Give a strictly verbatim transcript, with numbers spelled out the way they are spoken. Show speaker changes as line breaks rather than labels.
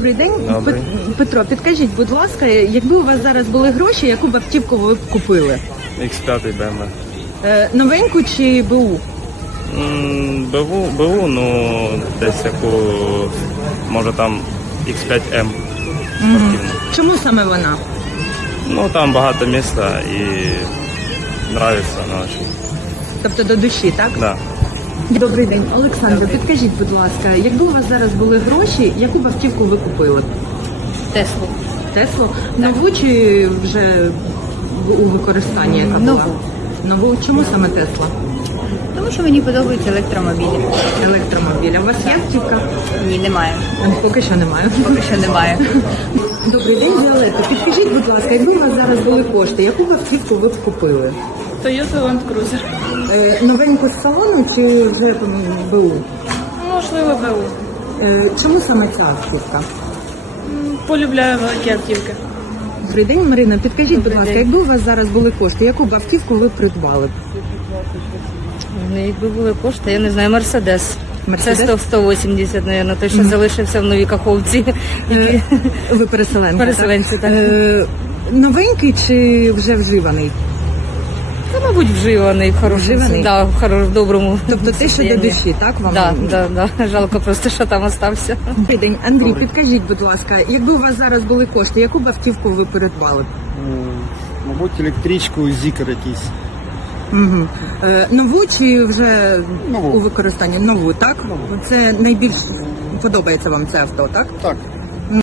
Добрий день.
Добрий.
Пет- Петро, підкажіть, будь ласка, якби у вас зараз були гроші, яку б автівку ви б купили?
ікс п'ять бе ем ве.
Е, новеньку чи БУ?
М, БУ, БУ, ну десь яку, може там ікс п'ять ем спортивну.
Чому саме вона?
Ну там багато міста і нравиться вона дуже.
Тобто до душі, так?
Да.
Добрий день. Олександр, підкажіть, будь ласка, якби у вас зараз були гроші, яку б автівку ви купили?
Теслу.
Теслу? Нову чи вже в- у використанні яка була?
Нову.
Нову. Чому саме Тесла?
Тому що мені подобаються електромобілі.
Електромобіль. А у вас є автівка?
Ні, немає.
Поки що немає.
Поки що немає.
Добрий день, Віолетта. Підкажіть, будь ласка, якби у вас зараз були кошти, яку б автівку ви б купили?
Toyota Land Cruiser.
Е, новеньку з салону чи вже м, БУ?
Можливо, БУ.
Е, чому саме ця автівка?
М, Полюбляю великі автівки.
Добрий день, Марина. Підкажіть, будь ласка, якби у вас зараз були кошти, яку б автівку ви придбали? б?
Ну, якби були кошти, я не знаю, Мерседес.
Мерседес?
Це сто сто вісімдесят, мабуть, той, що залишився в Новій Каховці.
Е, ви переселенка.
Переселенці, так.
Е, новенький чи вже вживаний?
Та, мабуть, вживаний, в хорошому,
Вживаний?
да, в хоро- в доброму.
Тобто те, що до
состоянні.
душі, так? Вам?
Да, да, да. Жалко просто, що там остався.
Добрий день. Андрій, підкажіть, будь ласка, якби у вас зараз були кошти, яку б автівку ви придбали? б?
М, Мабуть, електричку зікер якийсь.
Угу. Е, нову чи вже
Нову.
у використанні? Нову, так? Це найбільш подобається вам це авто, так?
Так.